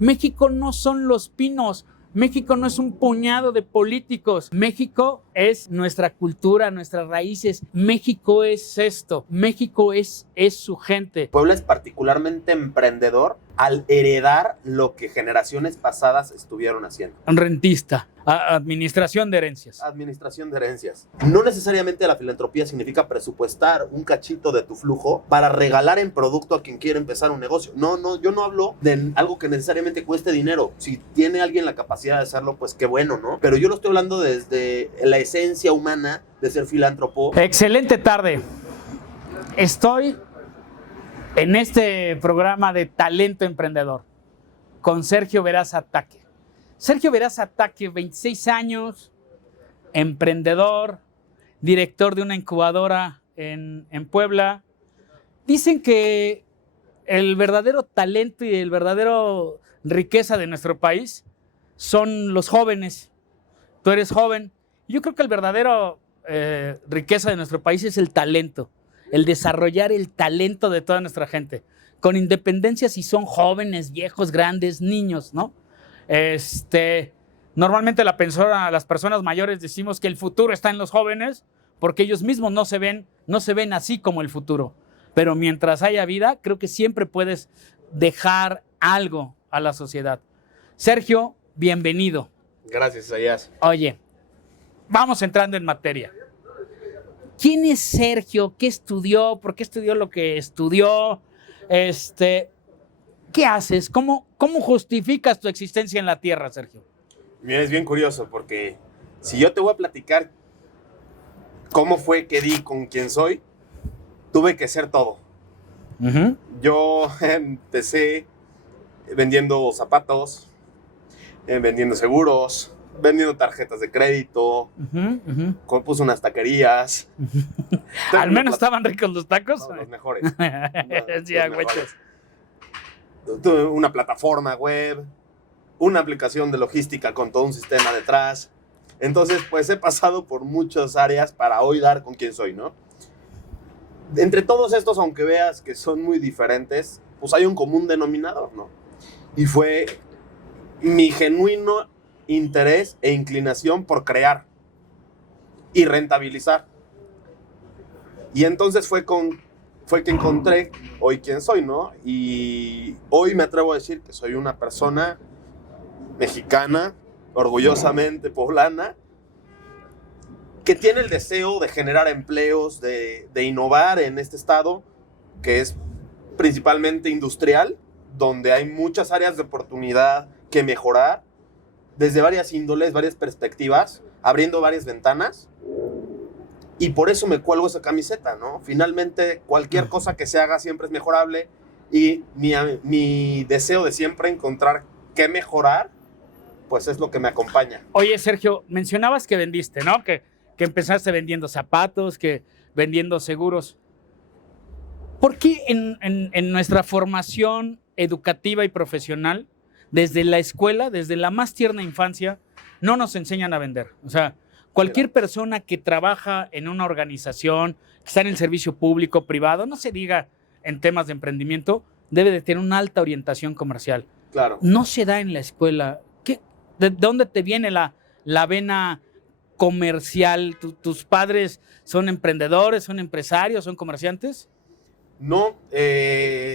México no son Los Pinos. México no es un puñado de políticos. México es nuestra cultura, nuestras raíces. México es esto. México es su gente. Puebla es particularmente emprendedor al heredar lo que generaciones pasadas estuvieron haciendo. Rentista, administración de herencias. Administración de herencias. No necesariamente la filantropía significa presupuestar un cachito de tu flujo para regalar en producto a quien quiere empezar un negocio. No, yo no hablo de algo que necesariamente cueste dinero. Si tiene alguien la capacidad de hacerlo, pues qué bueno, ¿no? Pero yo lo estoy hablando desde la esencia humana de ser filántropo. Excelente tarde. Estoy en este programa de Talento Emprendedor con Sergio Veraza Taque. Sergio Veraza Taque, 26 años, emprendedor, director de una incubadora en Puebla. Dicen que el verdadero talento y el verdadero riqueza de nuestro país son los jóvenes. Tú eres joven. Yo creo que el verdadero riqueza de nuestro país es el talento, el desarrollar el talento de toda nuestra gente, con independencia si son jóvenes, viejos, grandes, niños, ¿no? Normalmente las personas mayores decimos que el futuro está en los jóvenes porque ellos mismos no se ven así como el futuro. Pero mientras haya vida, creo que siempre puedes dejar algo a la sociedad. Sergio, bienvenido. Gracias, Isaías. Oye, vamos entrando en materia. ¿Quién es Sergio? ¿Qué estudió? ¿Por qué estudió lo que estudió? ¿Qué haces? ¿Cómo justificas tu existencia en la Tierra, Sergio? Mira, es bien curioso porque si yo te voy a platicar cómo fue que di con quién soy, tuve que ser todo. Uh-huh. Yo empecé vendiendo zapatos, vendiendo seguros, vendiendo tarjetas de crédito, puse unas taquerías. ¿Al menos estaban ricos los tacos? No, los mejores. Sí, los mejores. Tuve una plataforma web, una aplicación de logística con todo un sistema detrás. Entonces, pues he pasado por muchas áreas para hoy dar con quién soy, ¿no? Entre todos estos, aunque veas que son muy diferentes, pues hay un común denominador, ¿no? Y fue mi genuino interés e inclinación por crear y rentabilizar. Y entonces fue que encontré hoy quién soy, ¿no? Y hoy me atrevo a decir que soy una persona mexicana, orgullosamente poblana, que tiene el deseo de generar empleos, de innovar en este estado, que es principalmente industrial, donde hay muchas áreas de oportunidad que mejorar, desde varias índoles, varias perspectivas, abriendo varias ventanas. Y por eso me cuelgo esa camiseta, ¿no? Finalmente, cualquier cosa que se haga siempre es mejorable y mi deseo de siempre encontrar qué mejorar, pues es lo que me acompaña. Oye, Sergio, mencionabas que vendiste, ¿no? Que empezaste vendiendo zapatos, que vendiendo seguros. ¿Por qué en nuestra formación educativa y profesional, desde la escuela, desde la más tierna infancia, no nos enseñan a vender? O sea, cualquier persona que trabaja en una organización, que está en el servicio público, privado, no se diga en temas de emprendimiento, debe de tener una alta orientación comercial. Claro. No se da en la escuela. ¿De dónde te viene la vena comercial? ¿Tus padres son emprendedores, son empresarios, son comerciantes? No,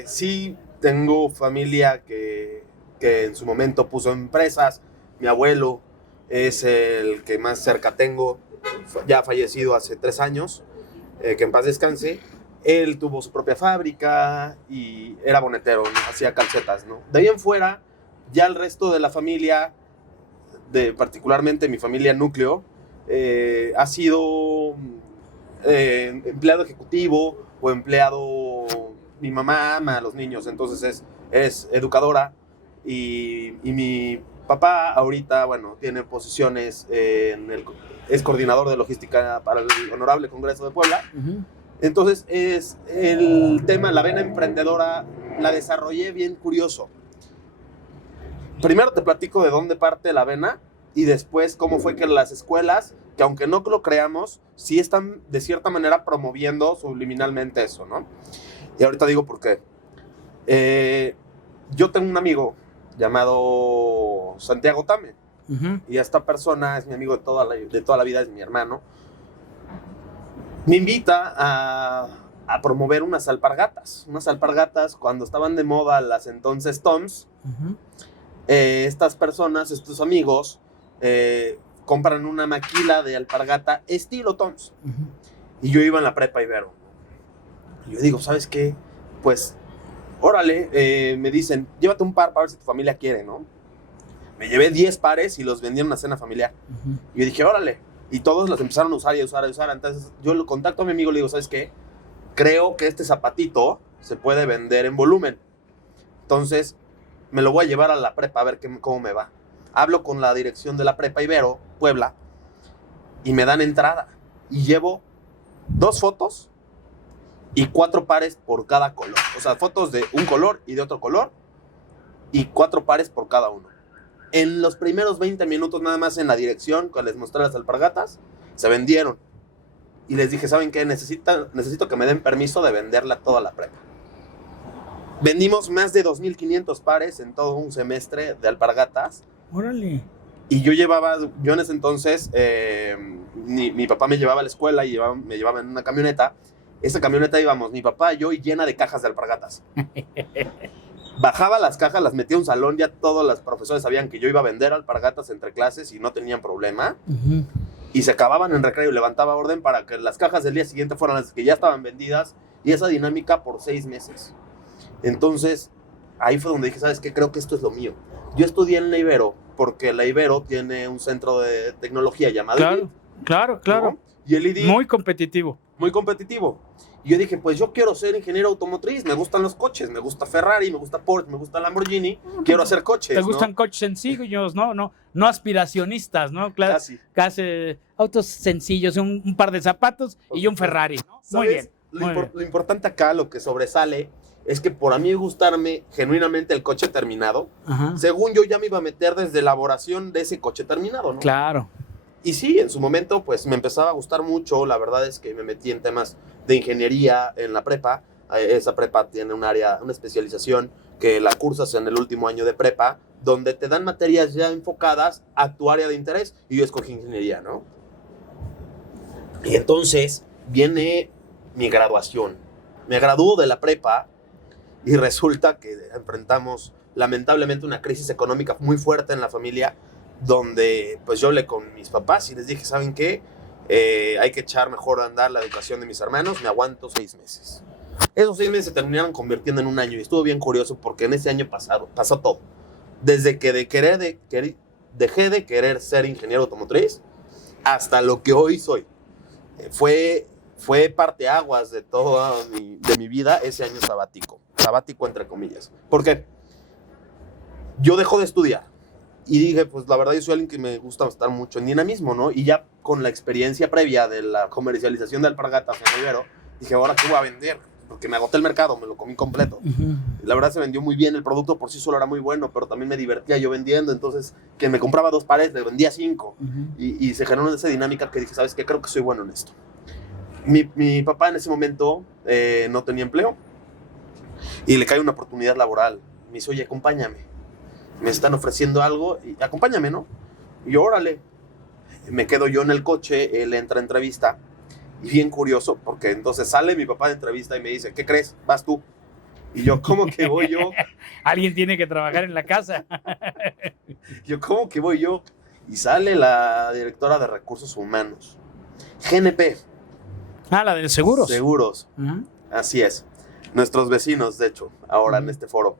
sí tengo familia que en su momento puso empresas. Mi abuelo es el que más cerca tengo, ya fallecido hace 3 años, que en paz descanse. Él tuvo su propia fábrica y era bonetero, ¿no? Hacía calcetas, ¿no? De ahí en fuera, ya el resto de la familia, particularmente mi familia núcleo, ha sido empleado ejecutivo o empleado. Mi mamá ama a los niños, entonces es educadora y mi papá ahorita, bueno, tiene posiciones es coordinador de logística para el Honorable Congreso de Puebla. Uh-huh. Entonces es el tema, la vena emprendedora, la desarrollé bien curioso. Primero te platico de dónde parte la vena y después cómo fue que las escuelas, que aunque no lo creamos, sí están de cierta manera promoviendo subliminalmente eso, ¿no? Y ahorita digo por qué. Yo tengo un amigo llamado Santiago Tame. Uh-huh. Y esta persona es mi amigo de toda la vida, es mi hermano. Me invita a promover unas alpargatas. Unas alpargatas cuando estaban de moda las entonces Toms. Uh-huh. Estas personas, estos amigos, compran una maquila de alpargata estilo Toms. Uh-huh. Y yo iba en la prepa Ibero. Y yo digo, ¿sabes qué? Pues, órale, me dicen, llévate un par para ver si tu familia quiere, ¿no? Me llevé 10 pares y los vendí en una cena familiar. Uh-huh. Y yo dije, órale. Y todos los empezaron a usar y a usar y a usar. Entonces yo lo contacto a mi amigo y le digo, ¿sabes qué? Creo que este zapatito se puede vender en volumen. Entonces me lo voy a llevar a la prepa a ver cómo me va. Hablo con la dirección de la prepa Ibero, Puebla, y me dan entrada. Y llevo 2 fotos y 4 pares por cada color. O sea, fotos de un color y de otro color y 4 pares por cada uno. En los primeros 20 minutos nada más en la dirección, cuando les mostré las alpargatas, se vendieron. Y les dije, ¿saben qué? Necesito que me den permiso de venderla toda la prepa. Vendimos más de 2,500 pares en todo un semestre de alpargatas. Órale. Y yo en ese entonces, mi papá me llevaba a la escuela y me llevaba en una camioneta. Esa camioneta íbamos, mi papá, yo, y llena de cajas de alpargatas. Bajaba las cajas, las metía a un salón, ya todos los profesores sabían que yo iba a vender alpargatas entre clases y no tenían problema. Uh-huh. Y se acababan en recreo y levantaba orden para que las cajas del día siguiente fueran las que ya estaban vendidas. Y esa dinámica por 6 meses. Entonces, ahí fue donde dije, ¿sabes qué? Creo que esto es lo mío. Yo estudié en la Ibero porque la Ibero tiene un centro de tecnología llamado Claro, IDIT, claro. ¿no? Y el IDIT, Muy competitivo. muy competitivo. Y yo dije, pues yo quiero ser ingeniero automotriz, me gustan los coches, me gusta Ferrari, me gusta Porsche, me gusta Lamborghini, quiero hacer coches, Te gustan coches sencillos, no aspiracionistas, ¿no? Casi autos sencillos, un par de zapatos y un Ferrari, ¿no? Muy bien. Lo importante acá, lo que sobresale, es que por a mí gustarme genuinamente el coche terminado, Ajá. según yo ya me iba a meter desde elaboración de ese coche terminado, ¿no? Claro. Y sí, en su momento pues me empezaba a gustar mucho, la verdad es que me metí en temas de ingeniería en la prepa. Esa prepa tiene una especialización que la cursas en el último año de prepa, donde te dan materias ya enfocadas a tu área de interés, y yo escogí ingeniería, ¿no? Y entonces viene mi graduación. Me gradúo de la prepa y resulta que enfrentamos lamentablemente una crisis económica muy fuerte en la familia, donde pues yo hablé con mis papás y les dije, ¿saben qué? Hay que echar mejor a andar la educación de mis hermanos, me aguanto 6 meses. Esos 6 meses se terminaron convirtiendo en un año y estuvo bien curioso porque en ese año pasó todo. Desde que dejé de querer ser ingeniero automotriz hasta lo que hoy soy. Fue parteaguas de toda mi vida ese año sabático entre comillas. ¿Por qué? Yo dejo de estudiar. Y dije, pues la verdad yo soy alguien que me gusta estar mucho en dinamismo, ¿no? Y ya con la experiencia previa de la comercialización de alpargatas en Ibero, dije, ¿ahora qué voy a vender? Porque me agoté el mercado, me lo comí completo. Uh-huh. La verdad se vendió muy bien, el producto por sí solo era muy bueno, pero también me divertía yo vendiendo. Entonces, quien me compraba 2 pares, le vendía 5. Uh-huh. Y se generó esa dinámica que dije, ¿sabes qué? Creo que soy bueno en esto. Mi papá en ese momento no tenía empleo y le cae una oportunidad laboral. Me dice, oye, acompáñame. Me están ofreciendo algo, y acompáñame, ¿no? Y yo, órale. Me quedo yo en el coche, él entra a entrevista. Y bien curioso, porque entonces sale mi papá de entrevista y me dice, ¿qué crees? Vas tú. Y yo, ¿cómo que voy yo? Alguien tiene que trabajar en la casa. Yo, ¿cómo que voy yo? Y sale la directora de Recursos Humanos. GNP. Ah, la de seguros. Seguros. Uh-huh. Así es. Nuestros vecinos, de hecho, ahora en este foro.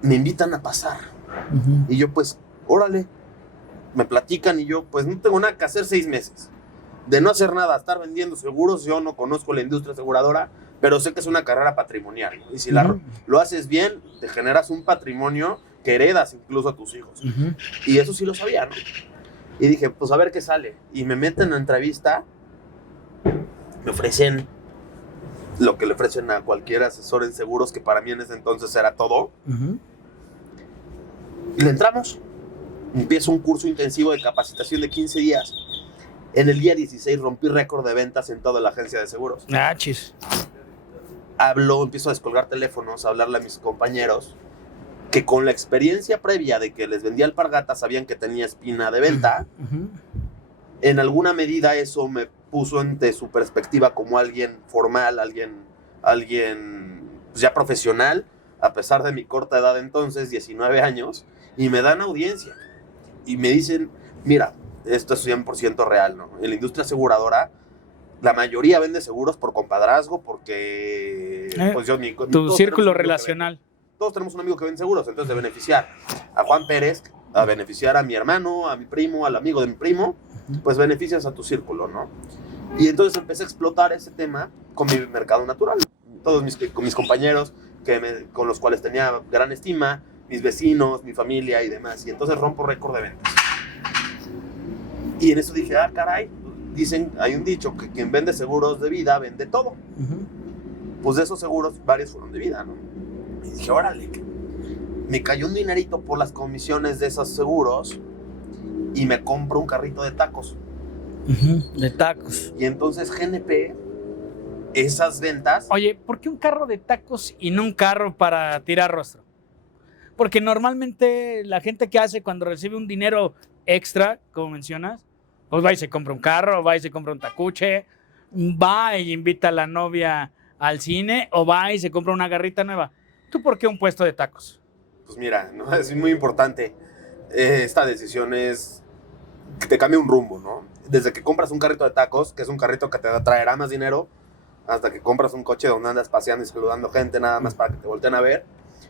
Me invitan a pasar. Uh-huh. Y yo, pues, órale. Me platican y yo, pues, no tengo nada que hacer 6 meses. De no hacer nada, estar vendiendo seguros. Yo no conozco la industria aseguradora, pero sé que es una carrera patrimonial, ¿no? Y si lo haces bien, te generas un patrimonio que heredas incluso a tus hijos. Uh-huh. Y eso sí lo sabía, ¿no? Y dije, pues, a ver qué sale. Y me meten a entrevista. Me ofrecen lo que le ofrecen a cualquier asesor en seguros, que para mí en ese entonces era todo. Uh-huh. Y le entramos. Empiezo un curso intensivo de capacitación de 15 días. En el día 16 rompí récord de ventas en toda la agencia de seguros. Ah, chis. Empiezo a descolgar teléfonos, a hablarle a mis compañeros. que con la experiencia previa de que les vendía alpargatas sabían que tenía espina de venta. En alguna medida eso me puso ante su perspectiva como alguien formal, alguien pues ya profesional, a pesar de mi corta edad entonces, 19 años, y me dan audiencia. Y me dicen, mira, esto es 100% real, ¿no? En la industria aseguradora, la mayoría vende seguros por compadrazgo, porque... pues yo, tu círculo relacional. Todos tenemos un amigo que vende seguros, entonces de beneficiar a Juan Pérez, a beneficiar a mi hermano, a mi primo, al amigo de mi primo, pues beneficias a tu círculo, ¿no? Y entonces empecé a explotar ese tema con mi mercado natural. Con mis compañeros con los cuales tenía gran estima, mis vecinos, mi familia y demás. Y entonces rompo récord de ventas. Y en eso dije, caray, dicen, hay un dicho que quien vende seguros de vida vende todo. Pues de esos seguros, varios fueron de vida, ¿no? Y dije, órale, me cayó un dinerito por las comisiones de esos seguros y me compro un carrito de tacos. De tacos. Y entonces GNP, esas ventas... Oye, ¿por qué un carro de tacos y no un carro para tirar rostro? Porque normalmente la gente que hace cuando recibe un dinero extra, como mencionas, pues va y se compra un carro, va y se compra un tacuche, va y invita a la novia al cine, o va y se compra una garrita nueva. ¿Tú por qué un puesto de tacos? Pues mira, ¿no? Es muy importante. Esta decisión es que te cambia un rumbo, ¿no? Desde que compras un carrito de tacos, que es un carrito que te traerá más dinero, hasta que compras un coche donde andas paseando y saludando gente nada más para que te volteen a ver,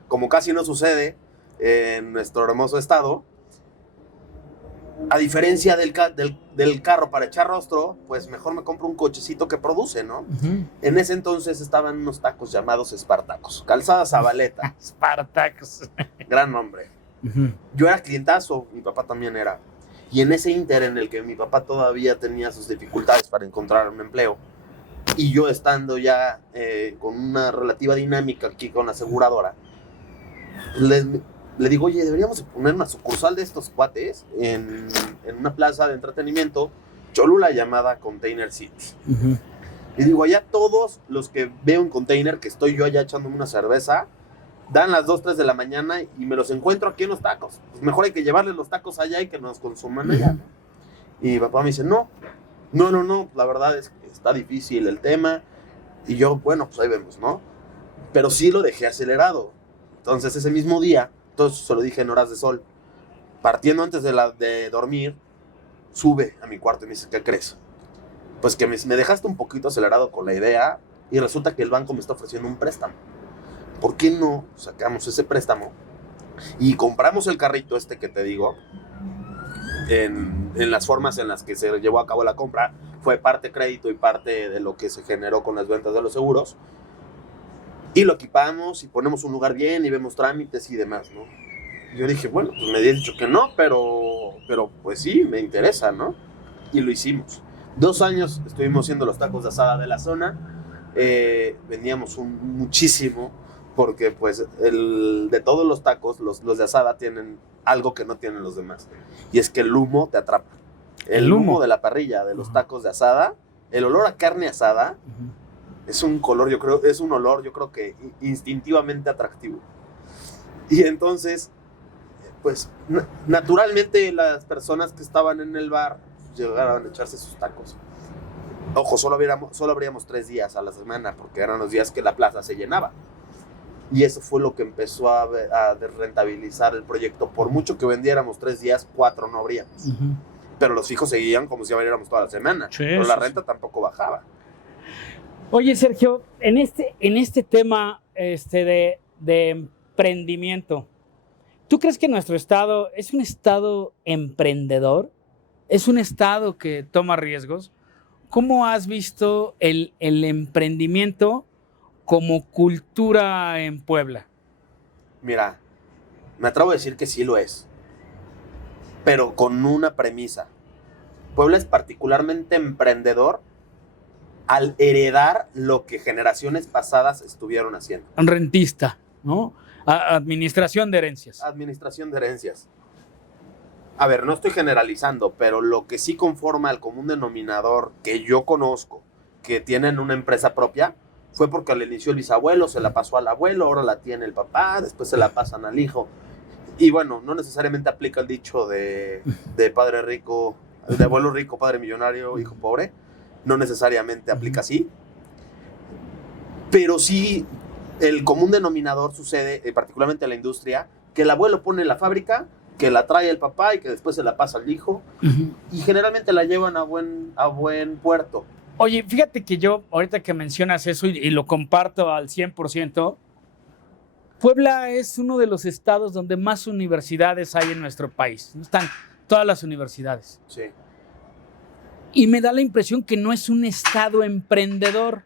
como casi no sucede en nuestro hermoso estado. A diferencia del carro para echar rostro, pues mejor me compro un cochecito que produce, ¿no? En ese entonces estaban unos tacos llamados Espartacos, Calzada Zabaleta. Espartacos. Gran nombre. Yo era clientazo, mi papá también era. Y en ese ínter en el que mi papá todavía tenía sus dificultades para encontrar un empleo, y yo estando ya con una relativa dinámica aquí con la aseguradora, le digo, oye, deberíamos poner una sucursal de estos cuates en una plaza de entretenimiento, Cholula, llamada Container City. Y digo, allá todos los que veo en Container, que estoy yo allá echándome una cerveza, dan las 2, 3 de la mañana y me los encuentro aquí en los tacos. Pues mejor hay que llevarles los tacos allá y que nos consuman allá, ¿no? Y mi papá me dice, no, la verdad es que está difícil el tema. Y yo, bueno, pues ahí vemos, ¿no? Pero sí lo dejé acelerado. Entonces ese mismo día, entonces se lo dije en horas de sol, partiendo antes de dormir, sube a mi cuarto y me dice, ¿qué crees? Pues que me dejaste un poquito acelerado con la idea y resulta que el banco me está ofreciendo un préstamo. ¿Por qué no sacamos ese préstamo y compramos el carrito este que te digo? En las formas en las que se llevó a cabo la compra, fue parte crédito y parte de lo que se generó con las ventas de los seguros. Y lo equipamos y ponemos un lugar bien y vemos trámites y demás, ¿no? Yo dije, bueno, pues me había dicho que no, pero pues sí, me interesa, ¿no? Y lo hicimos. 2 años estuvimos haciendo los tacos de asada de la zona. Vendíamos muchísimo, porque pues de todos los tacos, los de asada tienen algo que no tienen los demás. Y es que el humo te atrapa. El humo de la parrilla, de los tacos de asada, el olor a carne asada, es un olor, yo creo que instintivamente atractivo. Y entonces, pues, naturalmente las personas que estaban en el bar llegaron a echarse sus tacos. Ojo, solo abríamos 3 días a la semana, porque eran los días que la plaza se llenaba. Y eso fue lo que empezó a desrentabilizar el proyecto. Por mucho que vendiéramos 3 días, 4 no abríamos. Pero los fijos seguían como si abriéramos toda la semana. Sí, pero la renta tampoco bajaba. Oye, Sergio, en este tema de emprendimiento, ¿tú crees que nuestro estado es un estado emprendedor? ¿Es un estado que toma riesgos? ¿Cómo has visto el emprendimiento como cultura en Puebla? Mira, me atrevo a decir que sí lo es, pero con una premisa. Puebla es particularmente emprendedor al heredar lo que generaciones pasadas estuvieron haciendo. Un rentista, ¿no? Administración de herencias. Administración de herencias. A ver, no estoy generalizando, pero lo que sí conforma el común denominador que yo conozco, que tienen una empresa propia, fue porque la inició el bisabuelo, se la pasó al abuelo, ahora la tiene el papá, después se la pasan al hijo. Y bueno, no necesariamente aplica el dicho de padre rico, de abuelo rico, padre millonario, hijo pobre. No necesariamente aplica así. Pero sí, el común denominador sucede, particularmente en la industria, que el abuelo pone la fábrica, que la trae el papá y que después se la pasa al hijo. Y generalmente la llevan a buen puerto. Oye, fíjate que yo, ahorita que mencionas eso y lo comparto al 100%, Puebla es uno de los estados donde más universidades hay en nuestro país. Están todas las universidades. Sí. Y me da la impresión que no es un estado emprendedor,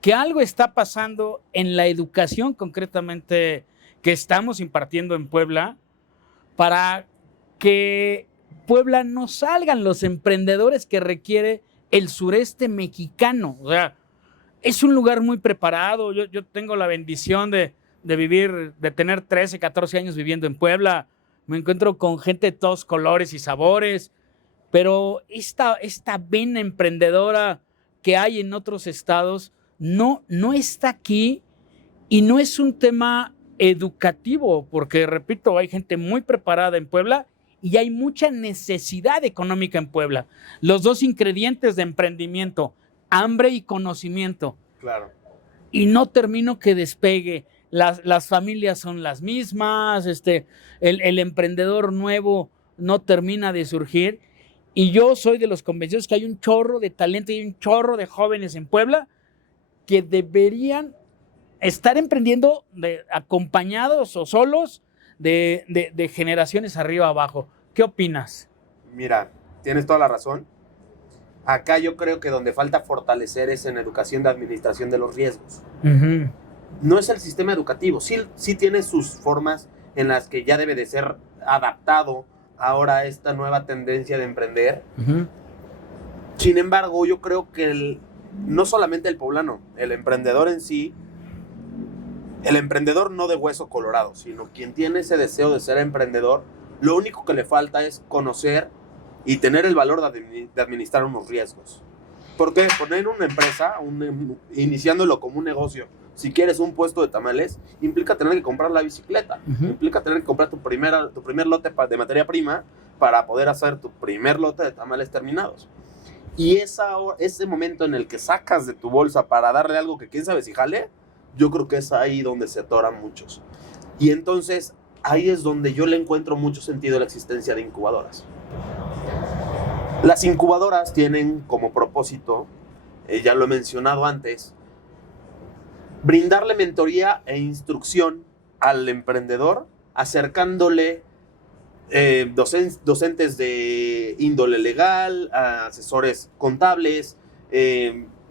que algo está pasando en la educación concretamente que estamos impartiendo en Puebla para que Puebla no salgan los emprendedores que requiere el sureste mexicano. O sea, es un lugar muy preparado. Yo tengo la bendición de vivir, de tener 13, 14 años viviendo en Puebla. Me encuentro con gente de todos colores y sabores, pero esta vena emprendedora que hay en otros estados no está aquí, y no es un tema educativo, porque, repito, hay gente muy preparada en Puebla y hay mucha necesidad económica en Puebla. Los dos ingredientes de emprendimiento, hambre y conocimiento. Claro. Y no termino que despegue. Las familias son las mismas, el emprendedor nuevo no termina de surgir. Y yo soy de los convencidos que hay un chorro de talento y un chorro de jóvenes en Puebla que deberían estar emprendiendo acompañados o solos de generaciones arriba abajo. ¿Qué opinas? Mira, tienes toda la razón. Acá yo creo que donde falta fortalecer es en educación de administración de los riesgos. Uh-huh. No es el sistema educativo, sí tiene sus formas en las que ya debe de ser adaptado ahora a esta nueva tendencia de emprender. Uh-huh. Sin embargo, yo creo que no solamente el poblano, el emprendedor en sí, el emprendedor no de hueso colorado, sino quien tiene ese deseo de ser emprendedor, lo único que le falta es conocer y tener el valor de administrar unos riesgos. Porque poner una empresa, iniciándolo como un negocio, si quieres un puesto de tamales, implica tener que comprar la bicicleta, Uh-huh. implica tener que comprar tu primer lote de materia prima para poder hacer tu primer lote de tamales terminados. Y ese momento en el que sacas de tu bolsa para darle algo que quién sabe si jale, yo creo que es ahí donde se atoran muchos. Y entonces ahí es donde yo le encuentro mucho sentido a la existencia de incubadoras. Las incubadoras tienen como propósito, ya lo he mencionado antes, brindarle mentoría e instrucción al emprendedor, acercándole docentes de índole legal, asesores contables,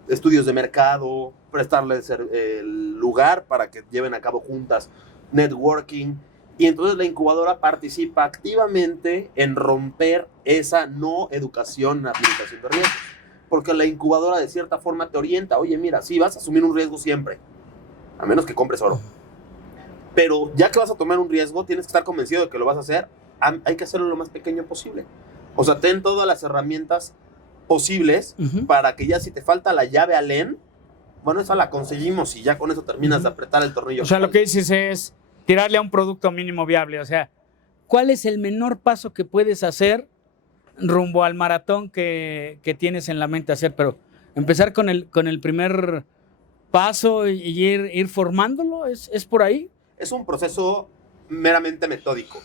estudios de mercado, prestarles el lugar para que lleven a cabo juntas networking. Y entonces la incubadora participa activamente en romper esa no educación en administración de riesgos. Porque la incubadora de cierta forma te orienta. Oye, mira, sí, vas a asumir un riesgo siempre, a menos que compres oro. Pero ya que vas a tomar un riesgo, tienes que estar convencido de que lo vas a hacer. Hay que hacerlo lo más pequeño posible. O sea, ten todas las herramientas posibles Uh-huh. para que ya si te falta la llave Allen, bueno, esa la conseguimos y ya con eso terminas de apretar el tornillo. O sea, lo que dices es tirarle a un producto mínimo viable. O sea, ¿cuál es el menor paso que puedes hacer rumbo al maratón que tienes en la mente hacer? Pero empezar con el primer paso y ir formándolo, ¿es por ahí? Es un proceso meramente metódico.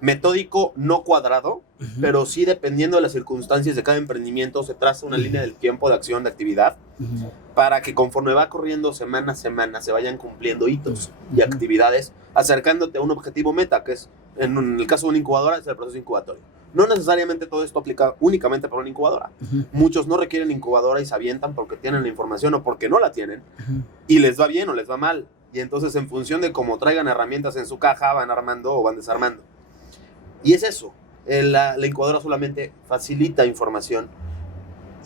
Metódico, no cuadrado, Uh-huh. pero sí dependiendo de las circunstancias de cada emprendimiento se traza una línea del tiempo de acción, de actividad, Uh-huh. para que conforme va corriendo semana a semana se vayan cumpliendo hitos y Uh-huh. actividades, acercándote a un objetivo meta, que es, en el caso de una incubadora, es el proceso incubatorio. No necesariamente todo esto aplica únicamente para una incubadora. Uh-huh. Muchos no requieren incubadora y se avientan porque tienen la información o porque no la tienen, Uh-huh. y les va bien o les va mal. Y entonces, en función de cómo traigan herramientas en su caja, van armando o van desarmando. Y es eso. La incubadora solamente facilita información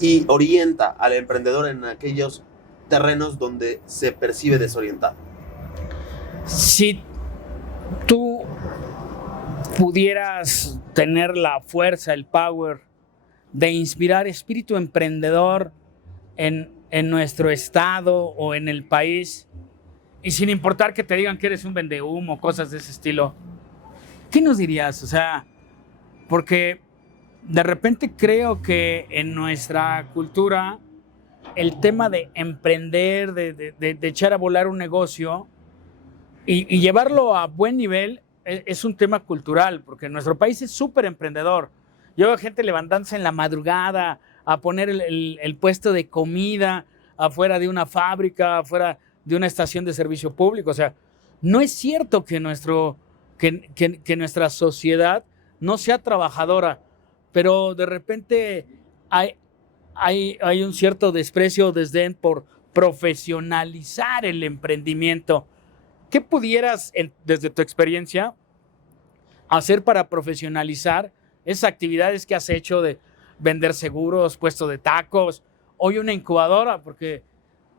y orienta al emprendedor en aquellos terrenos donde se percibe desorientado. Si tú pudieras tener la fuerza, el power de inspirar espíritu emprendedor en en nuestro estado o en el país, y sin importar que te digan que eres un vendehumo, cosas de ese estilo, ¿qué nos dirías? O sea, porque de repente creo que en nuestra cultura el tema de emprender, de echar a volar un negocio y llevarlo a buen nivel es un tema cultural, porque nuestro país es súper emprendedor. Yo veo gente levantándose en la madrugada a poner el puesto de comida afuera de una fábrica, afuera de una estación de servicio público. O sea, no es cierto que nuestra sociedad no sea trabajadora, pero de repente hay un cierto desprecio o desdén por profesionalizar el emprendimiento. ¿Qué pudieras, desde tu experiencia, hacer para profesionalizar esas actividades que has hecho de vender seguros, puesto de tacos, hoy una incubadora? Porque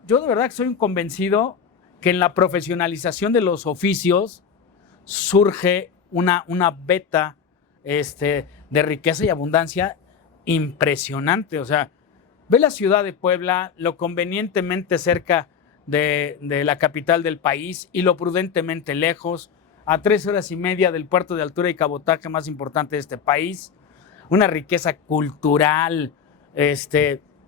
yo de verdad que soy un convencido que en la profesionalización de los oficios surge una beta de riqueza y abundancia impresionante. O sea, ve la ciudad de Puebla, lo convenientemente cerca de la capital del país y lo prudentemente lejos, a 3 horas y media del puerto de altura y cabotaje más importante de este país. Una riqueza cultural,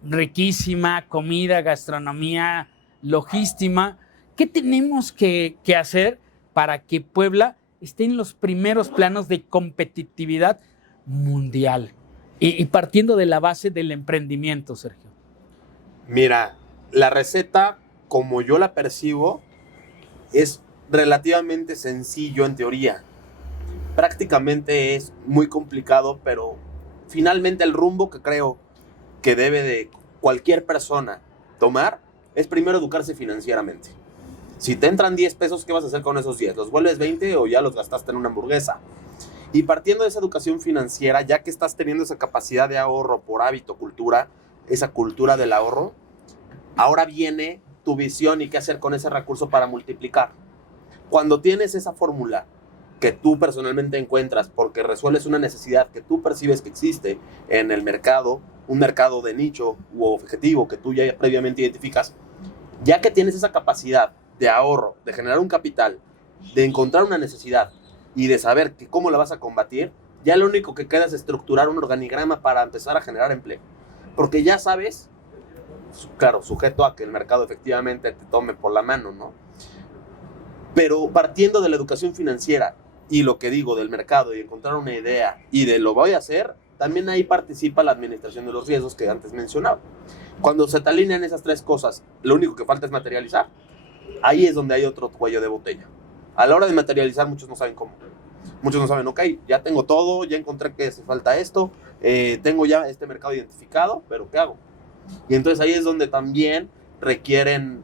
riquísima, comida, gastronomía, logística. ¿Qué tenemos que hacer para que Puebla esté en los primeros planos de competitividad mundial? Y partiendo de la base del emprendimiento, Sergio. Mira, la receta, como yo la percibo, es relativamente sencillo en teoría. Prácticamente es muy complicado, pero finalmente el rumbo que creo que debe de cualquier persona tomar es primero educarse financieramente. Si te entran 10 pesos, ¿qué vas a hacer con esos 10? ¿Los vuelves 20 o ya los gastaste en una hamburguesa? Y partiendo de esa educación financiera, ya que estás teniendo esa capacidad de ahorro por hábito, cultura, esa cultura del ahorro, ahora viene tu visión y qué hacer con ese recurso para multiplicar. Cuando tienes esa fórmula que tú personalmente encuentras porque resuelves una necesidad que tú percibes que existe en el mercado, un mercado de nicho u objetivo que tú ya previamente identificas, ya que tienes esa capacidad de ahorro, de generar un capital, de encontrar una necesidad y de saber que cómo la vas a combatir, ya lo único que queda es estructurar un organigrama para empezar a generar empleo. Porque ya sabes, claro, sujeto a que el mercado efectivamente te tome por la mano, ¿no? Pero partiendo de la educación financiera y lo que digo del mercado y encontrar una idea y de lo voy a hacer, también ahí participa la administración de los riesgos que antes mencionaba. Cuando se te alinean esas tres cosas, lo único que falta es materializar. Ahí es donde hay otro cuello de botella. A la hora de materializar, muchos no saben cómo. Muchos no saben, ok, ya tengo todo, ya encontré que hace falta esto, tengo ya este mercado identificado, pero ¿qué hago? Y entonces ahí es donde también requieren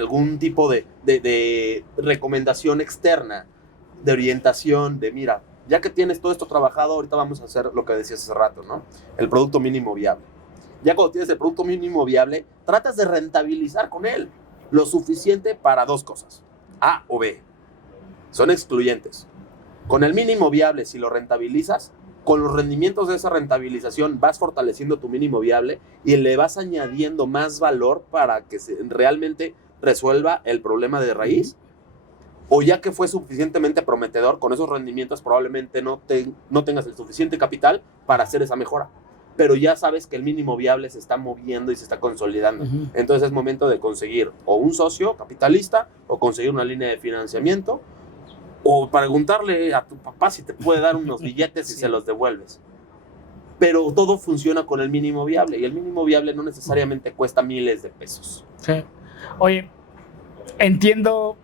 algún tipo de recomendación externa, de orientación, de mira, ya que tienes todo esto trabajado, ahorita vamos a hacer lo que decías hace rato, ¿no? El producto mínimo viable. Ya cuando tienes el producto mínimo viable, tratas de rentabilizar con él lo suficiente para dos cosas, A o B. Son excluyentes. Con el mínimo viable, si lo rentabilizas, con los rendimientos de esa rentabilización vas fortaleciendo tu mínimo viable y le vas añadiendo más valor para que realmente resuelva el problema de raíz. O ya que fue suficientemente prometedor, con esos rendimientos probablemente no tengas el suficiente capital para hacer esa mejora. Pero ya sabes que el mínimo viable se está moviendo y se está consolidando. Uh-huh. Entonces es momento de conseguir o un socio capitalista o conseguir una línea de financiamiento o preguntarle a tu papá si te puede dar unos billetes y se los devuelves. Pero todo funciona con el mínimo viable y el mínimo viable no necesariamente cuesta miles de pesos. Sí. Oye, entiendo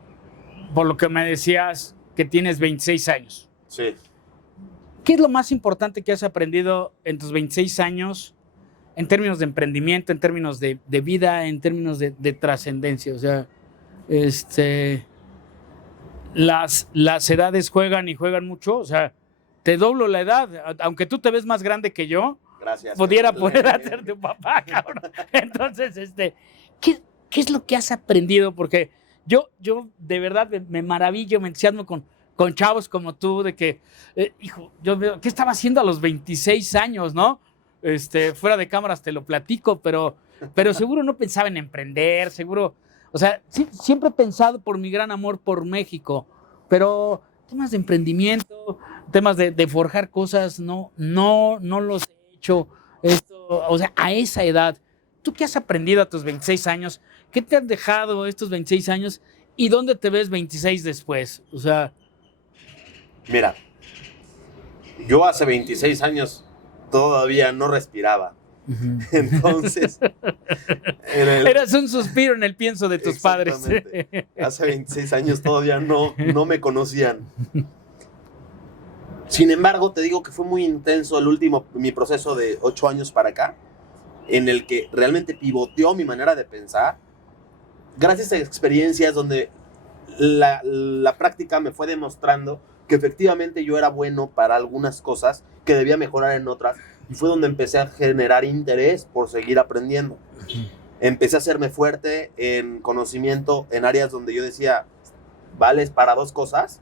por lo que me decías que tienes 26 años. Sí. ¿Qué es lo más importante que has aprendido en tus 26 años en términos de emprendimiento, en términos de vida, en términos de trascendencia? O sea, las edades juegan y juegan mucho. O sea, te doblo la edad. Aunque tú te ves más grande que yo, gracias, pudiera hacer tu papá, cabrón. Entonces, ¿qué es lo que has aprendido? Porque yo de verdad me maravillo, me entusiasmo con chavos como tú, de que, hijo, yo veo, ¿qué estaba haciendo a los 26 años, no? Fuera de cámaras te lo platico, pero pero seguro no pensaba en emprender, seguro, o sea, siempre he pensado por mi gran amor por México, pero temas de emprendimiento, temas de forjar cosas, no los he hecho. Esto, o sea, a esa edad, ¿tú qué has aprendido a tus 26 años? ¿Qué te han dejado estos 26 años? ¿Y dónde te ves 26 después? O sea... Mira, yo hace 26 años todavía no respiraba. Uh-huh. Entonces... Eras un suspiro en el pienso de tus padres. Hace 26 años todavía no me conocían. Sin embargo, te digo que fue muy intenso mi proceso de 8 años para acá, en el que realmente pivoteó mi manera de pensar. Gracias a experiencias donde la práctica me fue demostrando que efectivamente yo era bueno para algunas cosas, que debía mejorar en otras, y fue donde empecé a generar interés por seguir aprendiendo. Empecé a hacerme fuerte en conocimiento en áreas donde yo decía, vales para 2 cosas,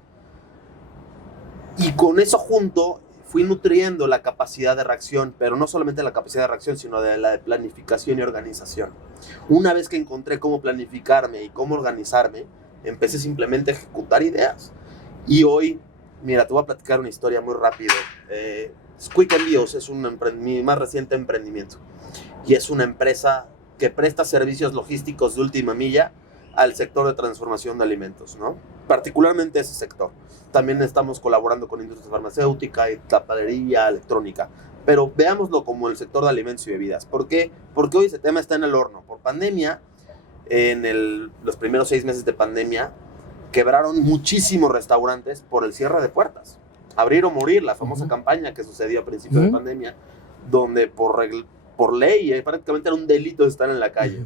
y con eso junto fui nutriendo la capacidad de reacción, pero no solamente la capacidad de reacción, sino de la de planificación y organización. Una vez que encontré cómo planificarme y cómo organizarme, empecé simplemente a ejecutar ideas. Y hoy, mira, te voy a platicar una historia muy rápido. Squeak Envíos es mi más reciente emprendimiento. Y es una empresa que presta servicios logísticos de última milla al sector de transformación de alimentos, ¿no? Particularmente ese sector. También estamos colaborando con industria farmacéutica, tapadería, electrónica. Pero veámoslo como el sector de alimentos y bebidas. ¿Por qué? Porque hoy ese tema está en el horno. Por pandemia, los primeros 6 meses de pandemia, quebraron muchísimos restaurantes por el cierre de puertas. Abrir o morir, la famosa campaña que sucedió a principios de pandemia, donde por ley prácticamente era un delito estar en la calle.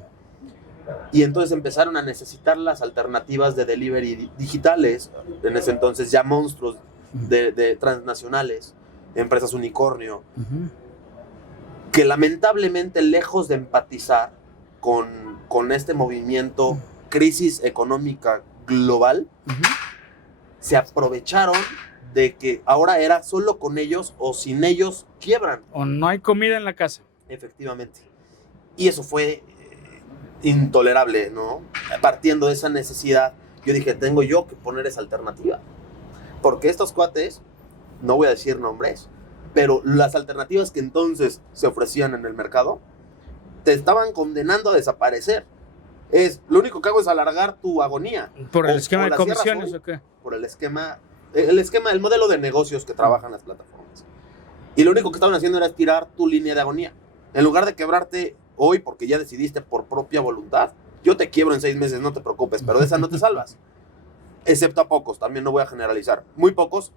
Y entonces empezaron a necesitar las alternativas de delivery digitales, en ese entonces ya monstruos de transnacionales, empresas unicornio, que lamentablemente, lejos de empatizar con este movimiento, crisis económica global, se aprovecharon de que ahora era solo con ellos o sin ellos quiebran. O no hay comida en la casa. Efectivamente. Y eso fue intolerable, ¿no? Partiendo de esa necesidad, yo dije, tengo yo que poner esa alternativa. Porque estos cuates, no voy a decir nombres, pero las alternativas que entonces se ofrecían en el mercado, te estaban condenando a desaparecer. Lo único que hago es alargar tu agonía. ¿Por el esquema de comisiones o qué? Por el esquema, el modelo de negocios que trabajan las plataformas. Y lo único que estaban haciendo era estirar tu línea de agonía. En lugar de quebrarte hoy porque ya decidiste por propia voluntad, yo te quiebro en 6 meses, no te preocupes, pero de esa no te salvas. Excepto a pocos, también no voy a generalizar. Muy pocos,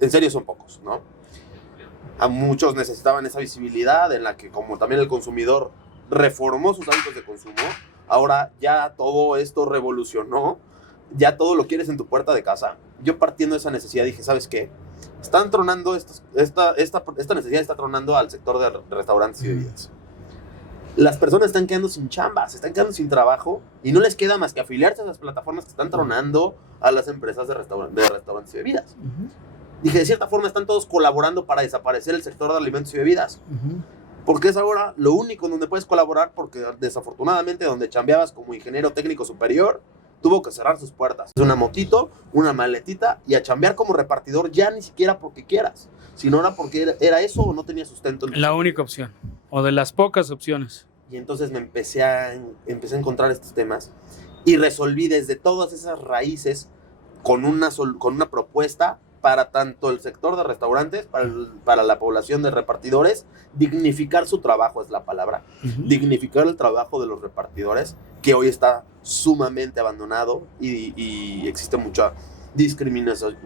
en serio son pocos, ¿no? A muchos necesitaban esa visibilidad en la que, como también el consumidor reformó sus hábitos de consumo, ahora ya todo esto revolucionó, ya todo lo quieres en tu puerta de casa. Yo, partiendo de esa necesidad, dije, ¿sabes qué? Están tronando, esta necesidad está tronando al sector de restaurantes y bebidas. Las personas están quedando sin chamba, se están quedando sin trabajo y no les queda más que afiliarse a las plataformas que están tronando a las empresas de restaurantes y bebidas. Dije, de cierta forma están todos colaborando para desaparecer el sector de alimentos y bebidas. Porque es ahora lo único en donde puedes colaborar, porque desafortunadamente donde chambeabas como ingeniero técnico superior, tuvo que cerrar sus puertas. Una motito, una maletita y a chambear como repartidor ya ni siquiera porque quieras, sino ahora porque era eso o no tenía sustento. La única opción, o de las pocas opciones. Y entonces me empecé a encontrar estos temas y resolví desde todas esas raíces con una propuesta para tanto el sector de restaurantes, para la población de repartidores, dignificar su trabajo es la palabra, dignificar el trabajo de los repartidores, que hoy está sumamente abandonado y existe mucha discriminación.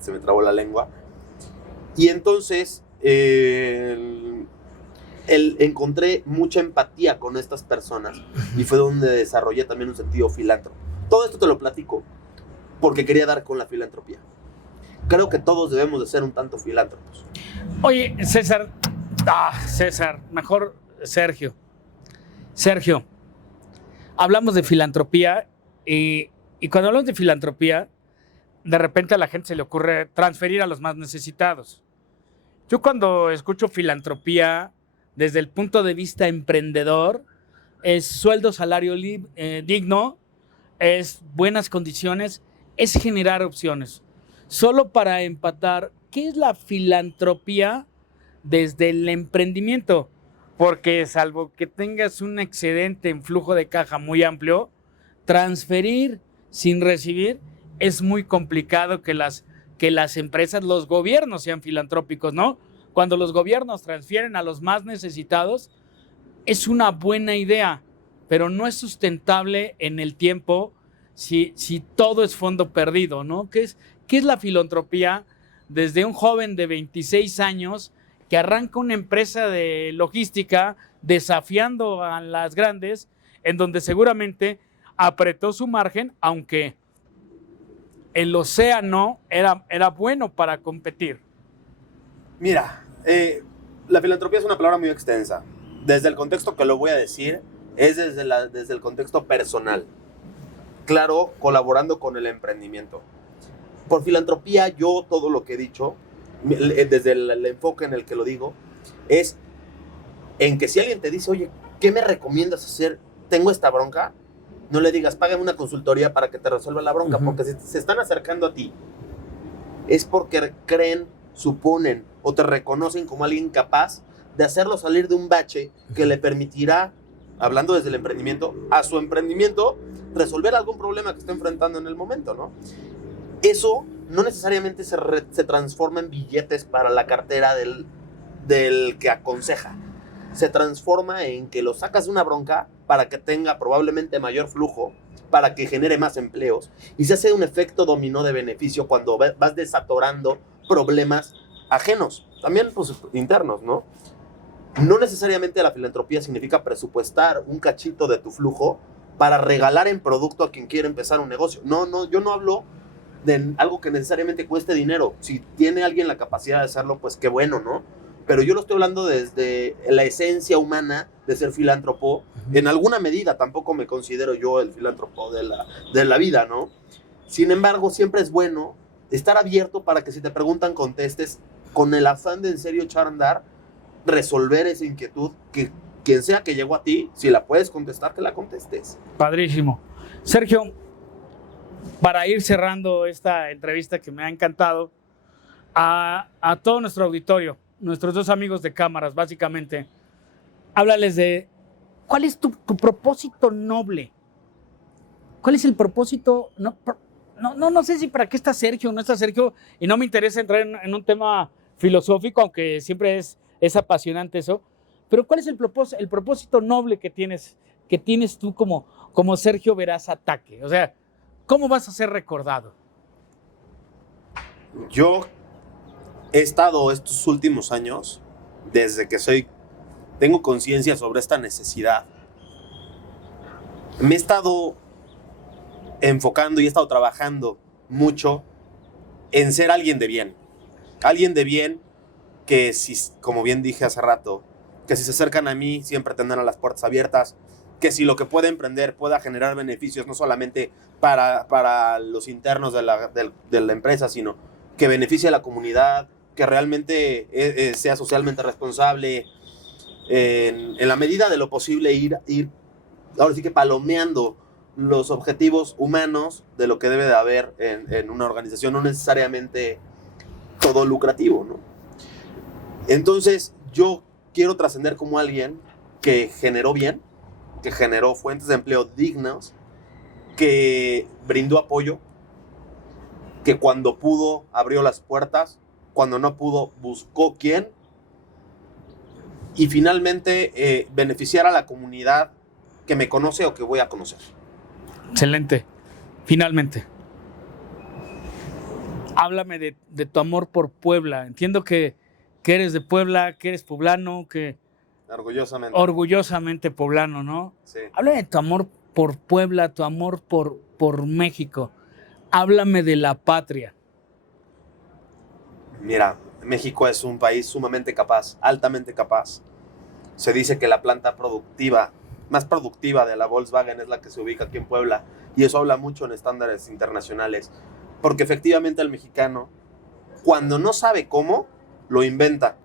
Se me trabó la lengua. Y entonces encontré mucha empatía con estas personas y fue donde desarrollé también un sentido filántropo. Todo esto te lo platico porque quería dar con la filantropía. Creo que todos debemos de ser un tanto filántropos. Oye, César, mejor Sergio, hablamos de filantropía y cuando hablamos de filantropía, de repente a la gente se le ocurre transferir a los más necesitados. Yo cuando escucho filantropía desde el punto de vista emprendedor, es sueldo, salario digno, es buenas condiciones, es generar opciones. Solo para empatar, ¿qué es la filantropía desde el emprendimiento? Porque salvo que tengas un excedente en flujo de caja muy amplio, transferir sin recibir es muy complicado que las empresas, los gobiernos sean filantrópicos, ¿no? Cuando los gobiernos transfieren a los más necesitados, es una buena idea, pero no es sustentable en el tiempo si todo es fondo perdido, ¿no? ¿Qué es la filantropía desde un joven de 26 años que arranca una empresa de logística desafiando a las grandes, en donde seguramente apretó su margen, aunque el océano era bueno para competir? Mira, la filantropía es una palabra muy extensa. Desde el contexto que lo voy a decir, es desde el contexto personal. Claro, colaborando con el emprendimiento. Por filantropía, yo todo lo que he dicho, desde el enfoque en el que lo digo, es en que si alguien te dice, oye, ¿qué me recomiendas hacer? Tengo esta bronca. No le digas, págame una consultoría para que te resuelva la bronca, porque si se están acercando a ti, es porque creen, suponen o te reconocen como alguien capaz de hacerlo salir de un bache que le permitirá, hablando desde el emprendimiento, a su emprendimiento resolver algún problema que esté enfrentando en el momento, ¿no? Eso no necesariamente se transforma en billetes para la cartera del que aconseja. Se transforma en que lo sacas de una bronca para que tenga probablemente mayor flujo, para que genere más empleos, y se hace un efecto dominó de beneficio cuando vas desatorando problemas ajenos, también pues internos, ¿no? No necesariamente la filantropía significa presupuestar un cachito de tu flujo para regalar en producto a quien quiere empezar un negocio. No, yo no hablo de algo que necesariamente cueste dinero. Si tiene alguien la capacidad de hacerlo, pues qué bueno, ¿no? Pero yo lo estoy hablando desde la esencia humana de ser filántropo. En alguna medida tampoco me considero yo el filántropo de la vida, ¿no? Sin embargo, siempre es bueno estar abierto para que si te preguntan contestes con el afán de en serio echar a andar, resolver esa inquietud, que quien sea que llegó a ti, si la puedes contestar, que la contestes. Padrísimo. Sergio, para ir cerrando esta entrevista que me ha encantado, a todo nuestro auditorio, nuestros dos amigos de cámaras, básicamente, háblales de cuál es tu propósito noble. ¿Cuál es el propósito? No sé si para qué está Sergio o no está Sergio, y no me interesa entrar en un tema filosófico, aunque siempre es apasionante eso, pero ¿cuál es el propósito noble que tienes tú como Sergio Veraza Taque? O sea, ¿cómo vas a ser recordado? Yo he estado estos últimos años, desde que tengo conciencia sobre esta necesidad, me he estado enfocando y he estado trabajando mucho en ser alguien de bien. Alguien de bien que, si, como bien dije hace rato, que si se acercan a mí siempre tendrán las puertas abiertas, que si lo que puede emprender pueda generar beneficios no solamente para los internos de la empresa, sino que beneficie a la comunidad, que realmente sea socialmente responsable, en la medida de lo posible ir ahora sí que palomeando los objetivos humanos de lo que debe de haber en una organización, no necesariamente todo lucrativo, ¿no? Entonces yo quiero trascender como alguien que generó bien, que generó fuentes de empleo dignas, que brindó apoyo, que cuando pudo abrió las puertas, cuando no pudo buscó quién, y finalmente beneficiar a la comunidad que me conoce o que voy a conocer. Excelente. Finalmente, háblame de tu amor por Puebla. Entiendo que eres de Puebla, que eres poblano, que orgullosamente poblano, ¿no? Sí. Háblame de tu amor por Puebla, tu amor por México. Háblame de la patria. Mira, México es un país sumamente capaz, altamente capaz. Se dice que la planta más productiva de la Volkswagen es la que se ubica aquí en Puebla, y eso habla mucho en estándares internacionales, porque efectivamente el mexicano, cuando no sabe cómo, lo inventa.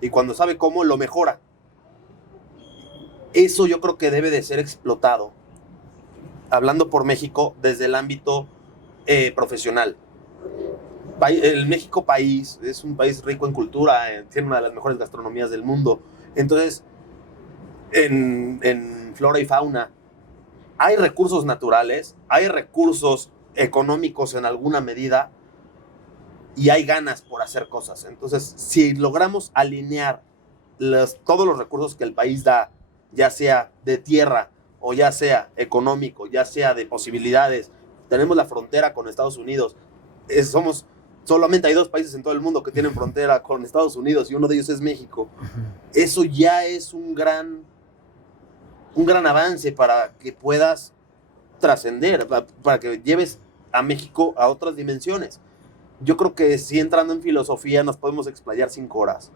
Y cuando sabe cómo, lo mejora. Eso yo creo que debe de ser explotado, hablando por México, desde el ámbito profesional. El México país es un país rico en cultura, tiene una de las mejores gastronomías del mundo. Entonces, en flora y fauna, hay recursos naturales, hay recursos económicos en alguna medida y hay ganas por hacer cosas. Entonces, si logramos alinear todos los recursos que el país da, ya sea de tierra o ya sea económico, ya sea de posibilidades, tenemos la frontera con Estados Unidos, solamente hay 2 países en todo el mundo que tienen frontera con Estados Unidos y uno de ellos es México. Eso ya es un gran avance para que puedas trascender, para que lleves a México a otras dimensiones. Yo creo que si entrando en filosofía nos podemos explayar 5 horas,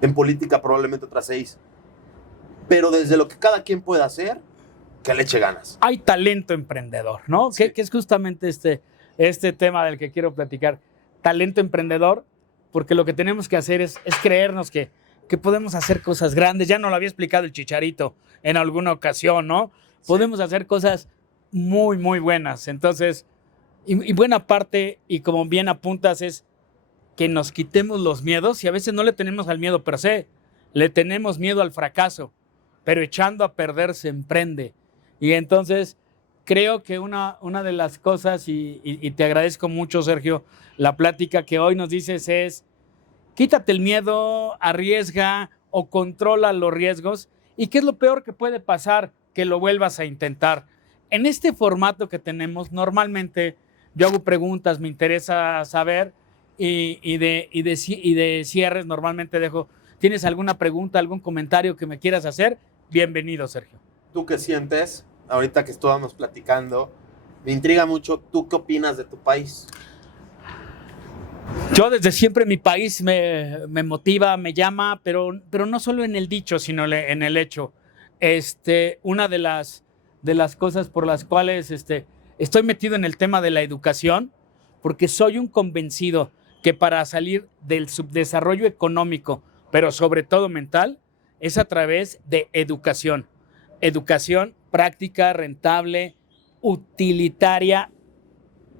en política probablemente otras 6, pero desde lo que cada quien pueda hacer, que le eche ganas. Hay talento emprendedor, ¿no? Sí. Que es justamente este tema del que quiero platicar. Talento emprendedor, porque lo que tenemos que hacer es creernos que podemos hacer cosas grandes. Ya nos lo había explicado el Chicharito en alguna ocasión, ¿no? Sí. Podemos hacer cosas muy, muy buenas. Entonces, y buena parte, y como bien apuntas, es que nos quitemos los miedos, y a veces no le tenemos al miedo per se, le tenemos miedo al fracaso, pero echando a perder se emprende. Y entonces creo que una de las cosas, y te agradezco mucho, Sergio, la plática que hoy nos dices es: quítate el miedo, arriesga o controla los riesgos. ¿Y qué es lo peor que puede pasar? Que lo vuelvas a intentar. En este formato que tenemos, normalmente yo hago preguntas, me interesa saber, y de cierres normalmente dejo: ¿tienes alguna pregunta, algún comentario que me quieras hacer? Bienvenido, Sergio. ¿Tú qué sientes? Ahorita que estábamos platicando, me intriga mucho, ¿tú qué opinas de tu país? Yo desde siempre mi país me motiva, me llama, pero no solo en el dicho, sino en el hecho. Una de las cosas por las cuales estoy metido en el tema de la educación, porque soy un convencido que para salir del subdesarrollo económico, pero sobre todo mental, es a través de educación. Educación práctica, rentable, utilitaria,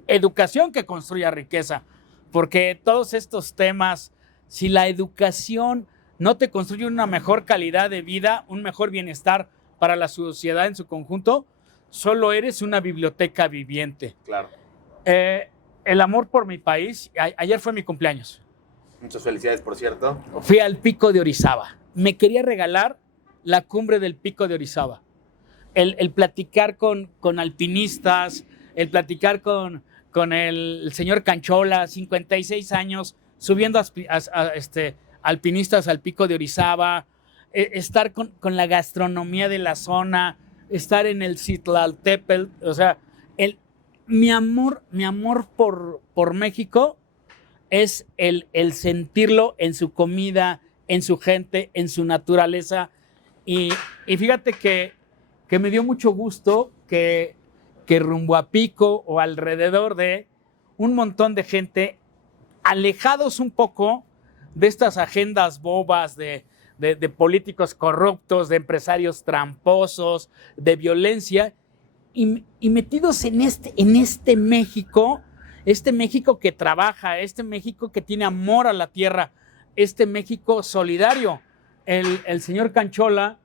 educación que construya riqueza. Porque todos estos temas, si la educación no te construye una mejor calidad de vida, un mejor bienestar para la sociedad en su conjunto, solo eres una biblioteca viviente. Claro. El amor por mi país, ayer fue mi cumpleaños. Muchas felicidades, por cierto. Fui al Pico de Orizaba. Me quería regalar la cumbre del Pico de Orizaba. El platicar con alpinistas, el platicar con el señor Canchola, 56 años, subiendo alpinistas al Pico de Orizaba, estar con la gastronomía de la zona, estar en el Citlaltépetl, o sea, mi amor por México es el sentirlo en su comida, en su gente, en su naturaleza. Y fíjate que me dio mucho gusto que rumbo a Pico o alrededor de un montón de gente, alejados un poco de estas agendas bobas de políticos corruptos, de empresarios tramposos, de violencia, y metidos en este México que trabaja, este México que tiene amor a la tierra, este México solidario. El señor Canchola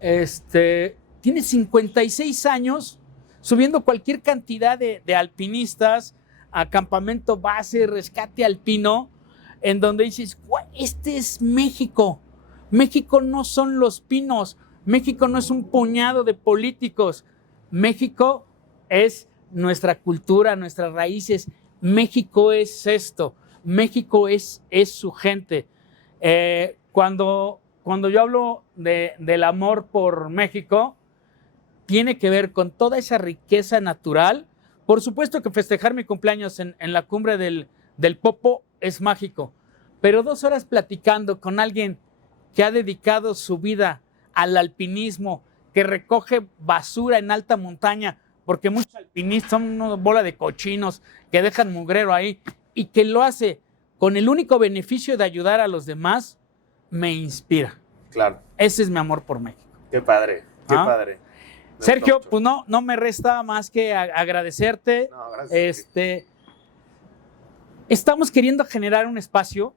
tiene 56 años subiendo cualquier cantidad de alpinistas a campamento base, rescate alpino, en donde dices: este es México. México no son los pinos, México no es un puñado de políticos, México es nuestra cultura, nuestras raíces, México es esto, México es su gente. Cuando yo hablo del amor por México, tiene que ver con toda esa riqueza natural. Por supuesto que festejar mi cumpleaños en la cumbre del Popo es mágico, pero 2 horas platicando con alguien que ha dedicado su vida al alpinismo, que recoge basura en alta montaña, porque muchos alpinistas son una bola de cochinos que dejan mugrero ahí, y que lo hace con el único beneficio de ayudar a los demás, me inspira. Claro. Ese es mi amor por México. Qué padre, qué ¿Ah? padre. Me Sergio, gusta pues mucho. no me resta más que agradecerte. No, gracias. Estamos queriendo generar un espacio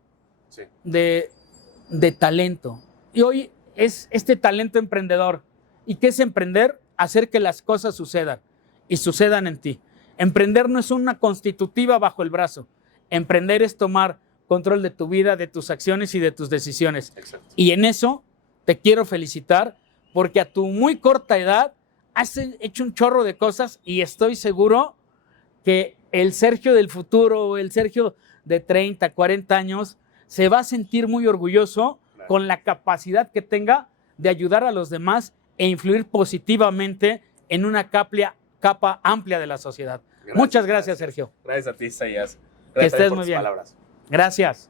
Sí, de talento. Y hoy es este talento emprendedor. ¿Y qué es emprender? Hacer que las cosas sucedan y sucedan en ti. Emprender no es una constitutiva bajo el brazo. Emprender es tomar control de tu vida, de tus acciones y de tus decisiones. exacto. Y en eso te quiero felicitar porque a tu muy corta edad has hecho un chorro de cosas y estoy seguro que el Sergio del futuro o el Sergio de 30, 40 años se va a sentir muy orgulloso Claro. con la capacidad que tenga de ayudar a los demás e influir positivamente en una capa amplia de la sociedad. Muchas gracias, Sergio. Gracias a ti, Isaías. Que estés por muy tus bien. palabras. Gracias.